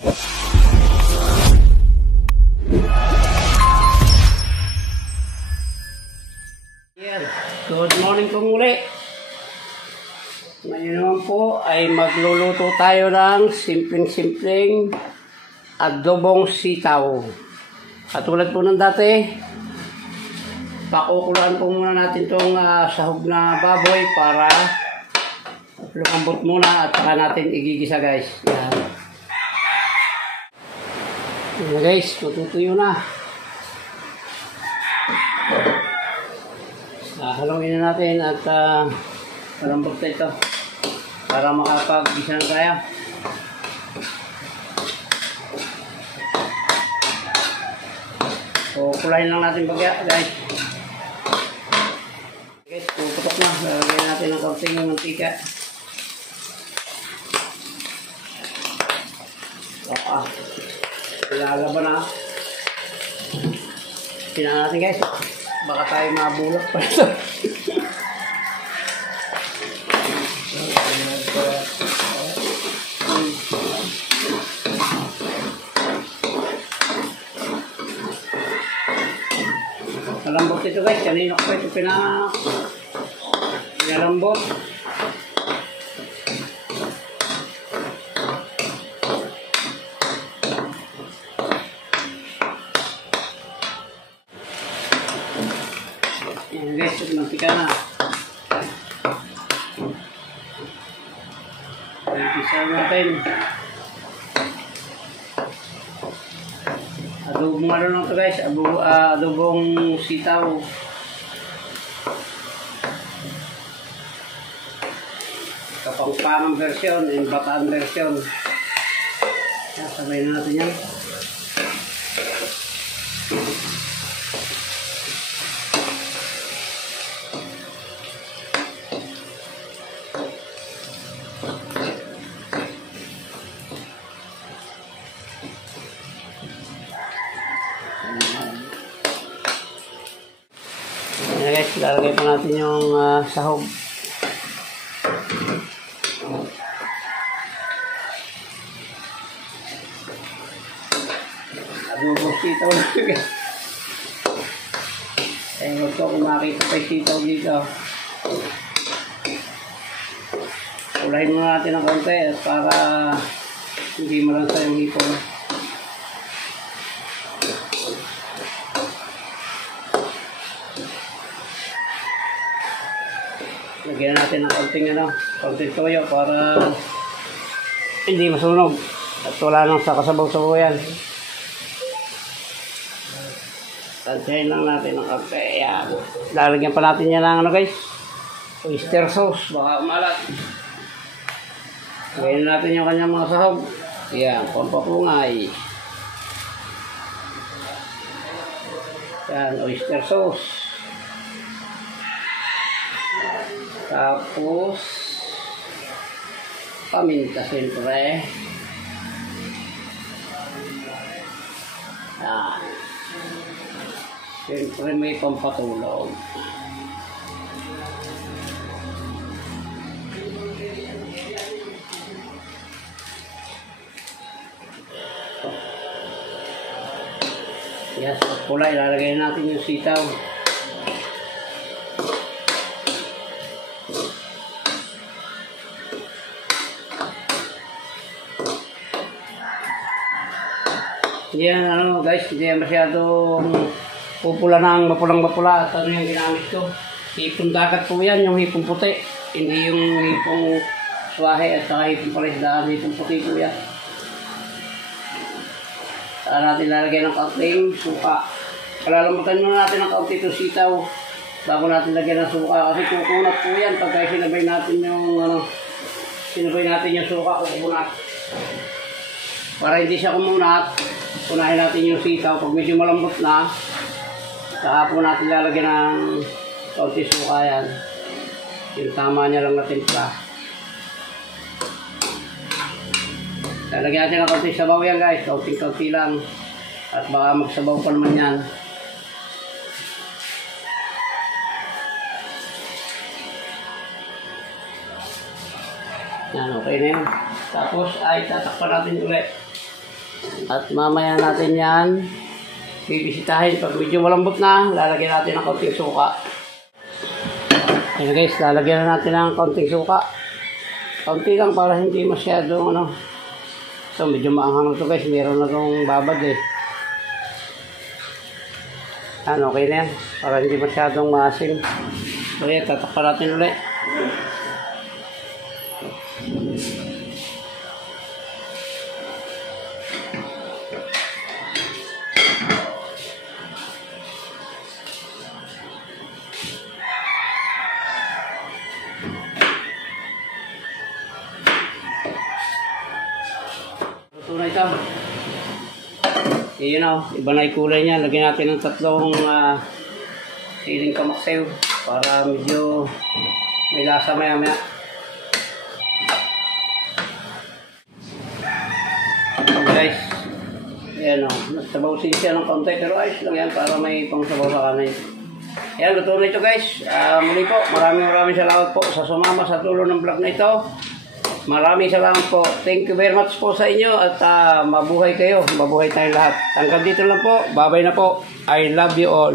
Good morning po muli. Ngayon naman po ay magluluto tayo ng simpleng-simpleng adobong sitaw. Katulad po ng dati, pakukulaan po muna natin itong sahog na baboy para lumambot muna at saka natin igigisa guys. Yan. Yan guys, matutuyo na. Halongin na natin at malambot na ito para makapag-gisa na tayo. So, kulayin lang natin bagya guys. Guys, puputok na. Lalagyan natin ng kaunting mantika. Ilalaban na. Tingnan natin guys. Baka tayo mabulak pa ito. Malambot ito guys. Kanina ko ito pinalambot. Ayan guys, mantika na. Igisa natin. Adobong ano lang ito guys, adobong sitaw. Kapangpangang version, yung bataan version. Sabay na natin yan. Ayan guys, lalagay pa natin yung sahog. Adobong sitaw na guys. Ewan ko kung makita pa yung sitaw dito. Ulahin muna natin ng konti at para hindi malansa yung hipon. Lagyan natin ng konting toyo para hindi masunog at wala nang sa kasabaw-sabaw yan. Tansayin lang natin ng konti. Ayan. Lalagyan pa natin yan ng guys, oyster sauce, baka umalat. Lagyan natin yung kanyang mga sahog. Ayan, pampapungay. Ayan, oyster sauce. Tapos paminta siyempre. Siyempre may pampatulog. Yes, pula ilalagay natin yung sitaw. Yan guys, hindi yan masyadong pupula ng mapulang-mapula at ano yung ginamit ko. Hipong dagat po yan, yung hipong puti. Hindi yung hipong swahe at saka hipong palisdaan, hipong puti po yan. Saan natin lalagay ng kaunting suka. Kalalamutan muna natin ng kaunting itong sitaw bago natin lagyan ng suka. Kasi kukunat po yan pagka sinabay natin yung suka, kukunat. Para hindi siya kumunat, punahin natin yung sitaw. Pag medyo malambot na, saka po natin lalagyan ng kaunti suka yan. Yung tama niya lang na timpla. Lalagyan natin ng kaunti sabaw yan guys. Kaunti-kaunti lang. At baka magsabaw pa naman yan. Yan, okay na yun. Tapos ay tatakpan natin ulit. At mamaya natin yan bibisitahin. Pag medyo malambot na, lalagyan natin ng konting suka. Ayan guys, lalagyan na natin ng konting suka. Konti lang para hindi masyadong ano. So medyo maanghang na ito guys, meron na itong babad eh. Okay na yan, para hindi masyadong maasim. So yan, tatakpan natin ulit. Luto na ito. Iyan o, iba na ikulay niya. Lagyan natin ng 3 siling kamaksew para medyo may lasa maya maya. Guys, ayan o, nagsabaw siya ng konti pero ayos lang yan para may pangsabaw sa kanin. Ayan, luto na ito guys. Muli po, maraming salamat po sa sumama sa tulong ng vlog na ito. Maraming salamat po. Thank you very much po sa inyo at mabuhay kayo. Mabuhay tayong lahat. Hanggang dito lang po. Bye-bye na po. I love you all.